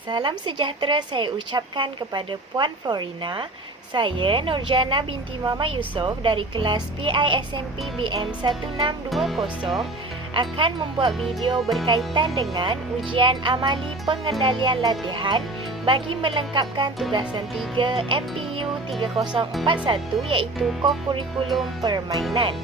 Salam sejahtera saya ucapkan kepada Puan Florina. Saya Nurjana binti Muhammad Yusof dari kelas PISMP BM 1620 akan membuat video berkaitan dengan ujian amali pengendalian latihan bagi melengkapkan tugasan 3 MPU 3041 iaitu kokurikulum permainan.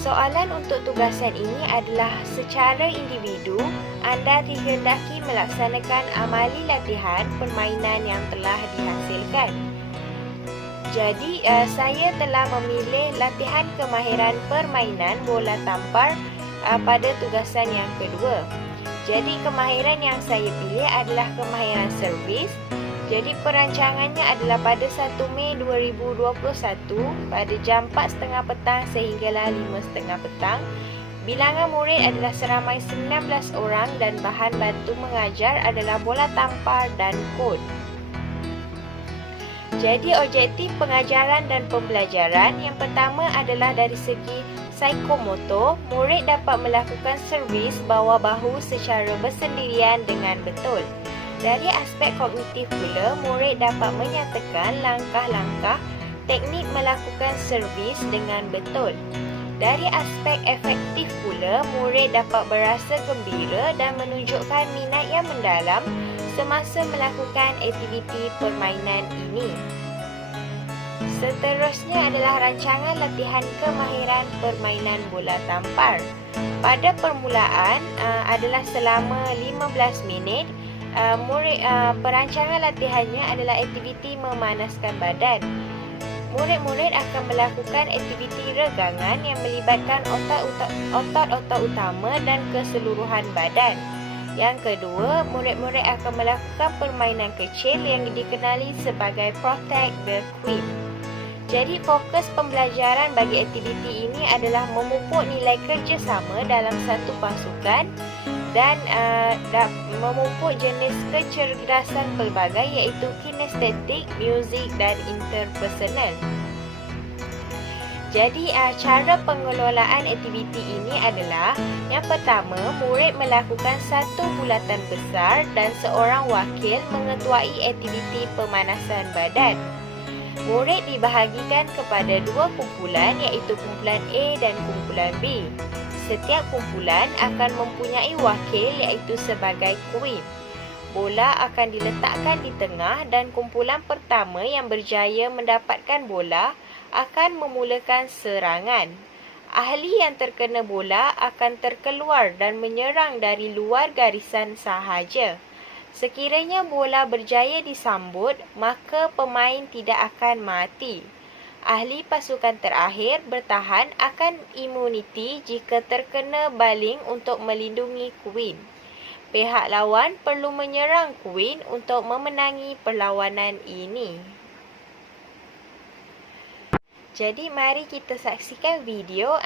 Soalan untuk tugasan ini adalah secara individu, anda dikehendaki melaksanakan amali latihan permainan yang telah dihasilkan. Jadi, saya telah memilih latihan kemahiran permainan bola tampar pada tugasan yang kedua. Jadi, kemahiran yang saya pilih adalah kemahiran servis. Jadi perancangannya adalah pada 1 Mei 2021 pada jam 4.30 petang sehinggalah 5.30 petang. Bilangan murid adalah seramai 19 orang dan bahan bantu mengajar adalah bola tampar dan kod. Jadi objektif pengajaran dan pembelajaran yang pertama adalah dari segi psikomotor, murid dapat melakukan servis bawah bahu secara bersendirian dengan betul. Dari aspek kognitif pula, murid dapat menyatakan langkah-langkah teknik melakukan servis dengan betul. Dari aspek efektif pula, murid dapat berasa gembira dan menunjukkan minat yang mendalam semasa melakukan aktiviti permainan ini. Seterusnya adalah rancangan latihan kemahiran permainan bola tampar. Pada permulaan adalah selama 15 minit. Perancangan latihannya adalah aktiviti memanaskan badan. Murid-murid akan melakukan aktiviti regangan yang melibatkan otot-otot utama dan keseluruhan badan. Yang kedua, murid-murid akan melakukan permainan kecil yang dikenali sebagai Protect the Queen. Jadi fokus pembelajaran bagi aktiviti ini adalah memupuk nilai kerjasama dalam satu pasukan dan memupuk jenis kecerdasan pelbagai iaitu kinestetik, muzik dan interpersonal. Jadi cara pengelolaan aktiviti ini adalah yang pertama, murid melakukan satu bulatan besar dan seorang wakil mengetuai aktiviti pemanasan badan. Murid dibahagikan kepada dua kumpulan iaitu kumpulan A dan kumpulan B. Setiap kumpulan akan mempunyai wakil iaitu sebagai queen. Bola akan diletakkan di tengah dan kumpulan pertama yang berjaya mendapatkan bola akan memulakan serangan. Ahli yang terkena bola akan terkeluar dan menyerang dari luar garisan sahaja. Sekiranya bola berjaya disambut, maka pemain tidak akan mati. Ahli pasukan terakhir bertahan akan imuniti jika terkena baling untuk melindungi Queen. Pihak lawan perlu menyerang Queen untuk memenangi perlawanan ini. Jadi mari kita saksikan video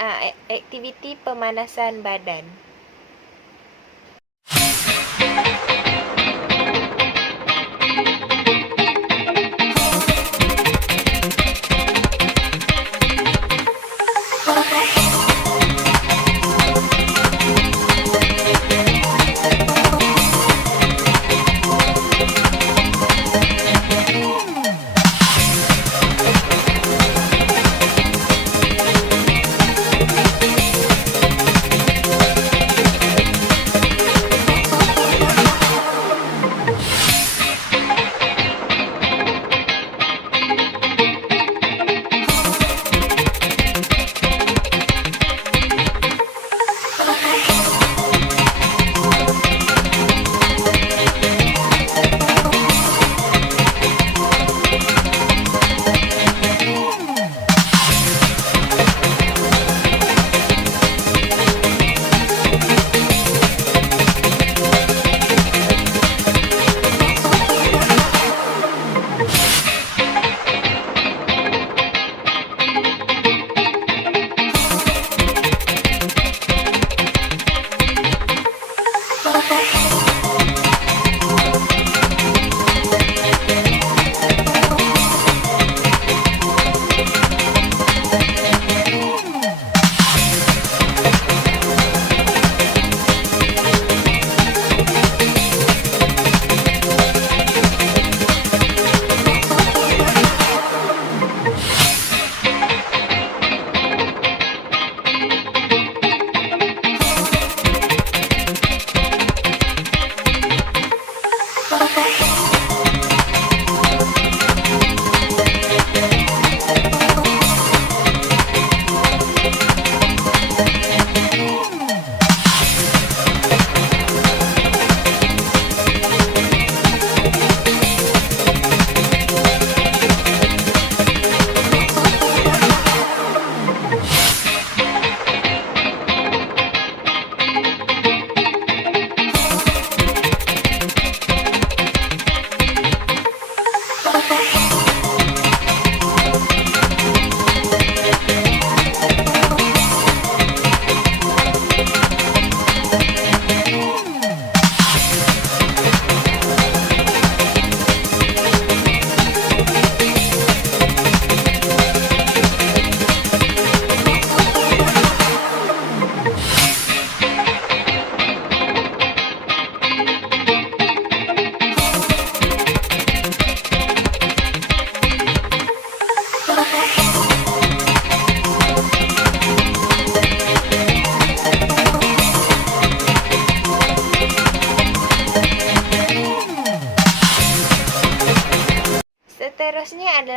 aktiviti pemanasan badan.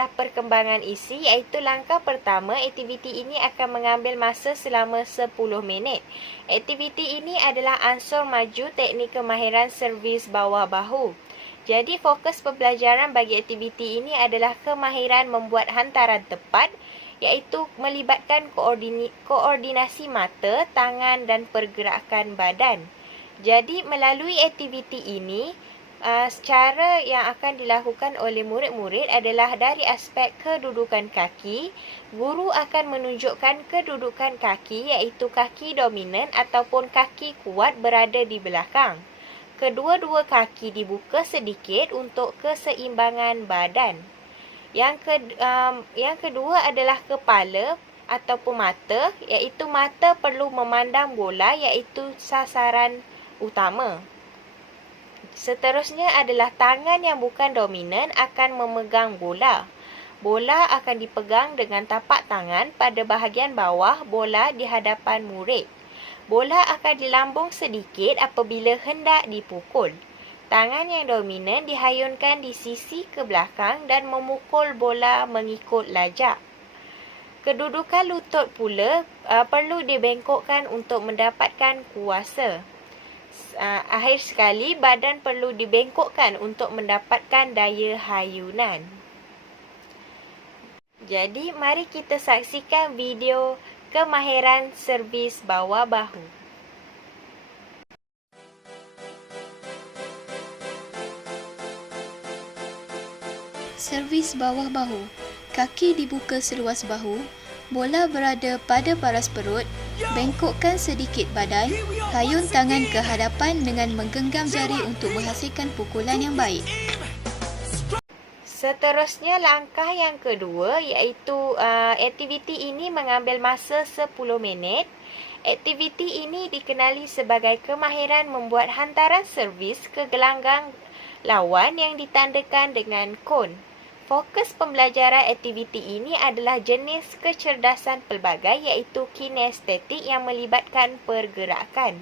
adalah perkembangan isi, iaitu langkah pertama, aktiviti ini akan mengambil masa selama 10 minit. Aktiviti ini adalah ansur maju teknik kemahiran servis bawah bahu. Jadi fokus pembelajaran bagi aktiviti ini adalah kemahiran membuat hantaran tepat, iaitu melibatkan koordinasi mata, tangan dan pergerakan badan. Jadi melalui aktiviti ini, secara yang akan dilakukan oleh murid-murid adalah dari aspek kedudukan kaki. Guru akan menunjukkan kedudukan kaki, iaitu kaki dominan ataupun kaki kuat berada di belakang. Kedua-dua kaki dibuka sedikit untuk keseimbangan badan. Yang kedua adalah kepala ataupun mata, iaitu mata perlu memandang bola, iaitu sasaran utama. Seterusnya adalah tangan yang bukan dominan akan memegang bola. Bola akan dipegang dengan tapak tangan pada bahagian bawah bola di hadapan murid. Bola akan dilambung sedikit apabila hendak dipukul. Tangan yang dominan dihayunkan di sisi ke belakang dan memukul bola mengikut lajak. Kedudukan lutut pula perlu dibengkokkan untuk mendapatkan kuasa. Akhir sekali, badan perlu dibengkokkan untuk mendapatkan daya hayunan. Jadi, mari kita saksikan video kemahiran servis bawah bahu. Servis bawah bahu. Kaki dibuka seluas bahu, bola berada pada paras perut, bengkokkan sedikit badan, hayun tangan ke hadapan dengan menggenggam jari untuk menghasilkan pukulan yang baik. Seterusnya, langkah yang kedua iaitu aktiviti ini mengambil masa 10 minit. Aktiviti ini dikenali sebagai kemahiran membuat hantaran servis ke gelanggang lawan yang ditandakan dengan kon. Fokus pembelajaran aktiviti ini adalah jenis kecerdasan pelbagai, iaitu kinestetik yang melibatkan pergerakan.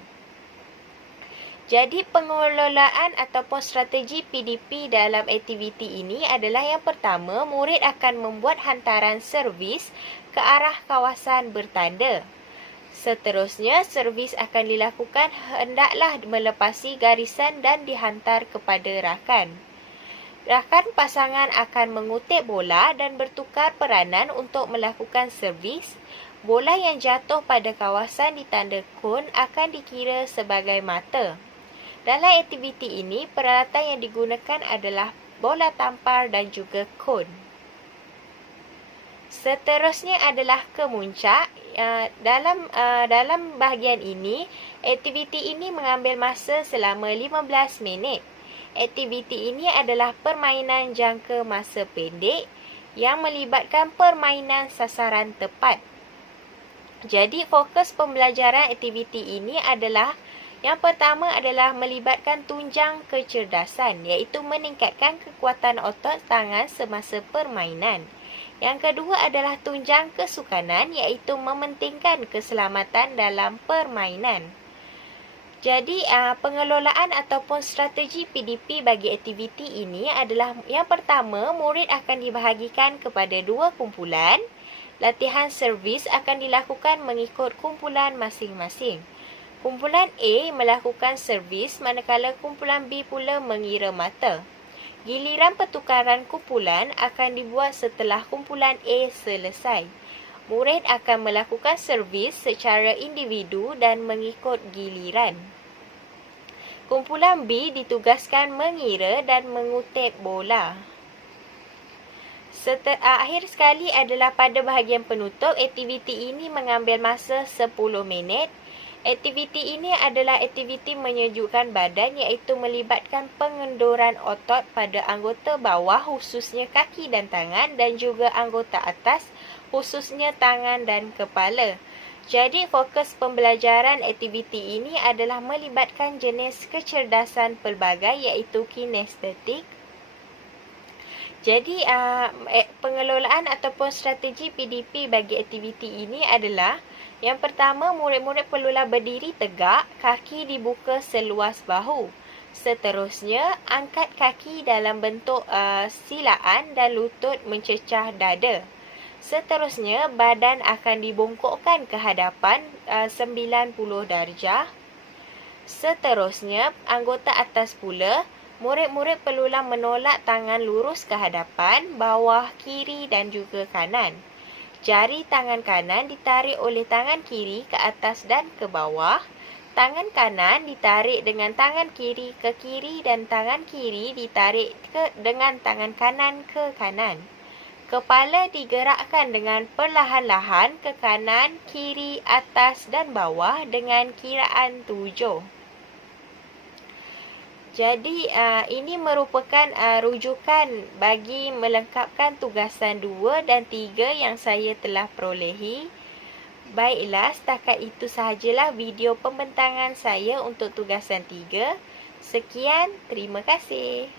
Jadi pengelolaan ataupun strategi PDP dalam aktiviti ini adalah yang pertama, murid akan membuat hantaran servis ke arah kawasan bertanda. Seterusnya, servis akan dilakukan hendaklah melepasi garisan dan dihantar kepada rakan. Rakan pasangan akan mengutip bola dan bertukar peranan untuk melakukan servis. Bola yang jatuh pada kawasan ditanda kon akan dikira sebagai mata. Dalam aktiviti ini, peralatan yang digunakan adalah bola tampar dan juga kon. Seterusnya adalah kemuncak. Dalam bahagian ini, aktiviti ini mengambil masa selama 15 minit. Aktiviti ini adalah permainan jangka masa pendek yang melibatkan permainan sasaran tepat. Jadi fokus pembelajaran aktiviti ini adalah yang pertama adalah melibatkan tunjang kecerdasan, iaitu meningkatkan kekuatan otot tangan semasa permainan. Yang kedua adalah tunjang kesukanan, iaitu mementingkan keselamatan dalam permainan. Jadi, pengelolaan ataupun strategi PDP bagi aktiviti ini adalah yang pertama, murid akan dibahagikan kepada 2 kumpulan. Latihan servis akan dilakukan mengikut kumpulan masing-masing. Kumpulan A melakukan servis manakala kumpulan B pula mengira mata. Giliran pertukaran kumpulan akan dibuat setelah kumpulan A selesai. Murid akan melakukan servis secara individu dan mengikut giliran. Kumpulan B ditugaskan mengira dan mengutip bola. Akhir sekali adalah pada bahagian penutup, aktiviti ini mengambil masa 10 minit. Aktiviti ini adalah aktiviti menyejukkan badan, iaitu melibatkan pengendoran otot pada anggota bawah khususnya kaki dan tangan dan juga anggota atas khususnya tangan dan kepala. Jadi fokus pembelajaran aktiviti ini adalah melibatkan jenis kecerdasan pelbagai, iaitu kinestetik. Jadi pengelolaan ataupun strategi PDP bagi aktiviti ini adalah yang pertama, murid-murid perlulah berdiri tegak, kaki dibuka seluas bahu. Seterusnya, angkat kaki dalam bentuk silaan dan lutut mencecah dada. Seterusnya, badan akan dibongkokkan ke hadapan 90 darjah. Seterusnya, anggota atas pula, murid-murid perlulah menolak tangan lurus ke hadapan, bawah, kiri dan juga kanan. Jari tangan kanan ditarik oleh tangan kiri ke atas dan ke bawah. Tangan kanan ditarik dengan tangan kiri ke kiri dan tangan kiri ditarik dengan tangan kanan ke kanan. Kepala digerakkan dengan perlahan-lahan ke kanan, kiri, atas dan bawah dengan kiraan 7. Jadi ini merupakan rujukan bagi melengkapkan tugasan 2 dan 3 yang saya telah perolehi. Baiklah, setakat itu sahajalah video pembentangan saya untuk tugasan 3. Sekian, terima kasih.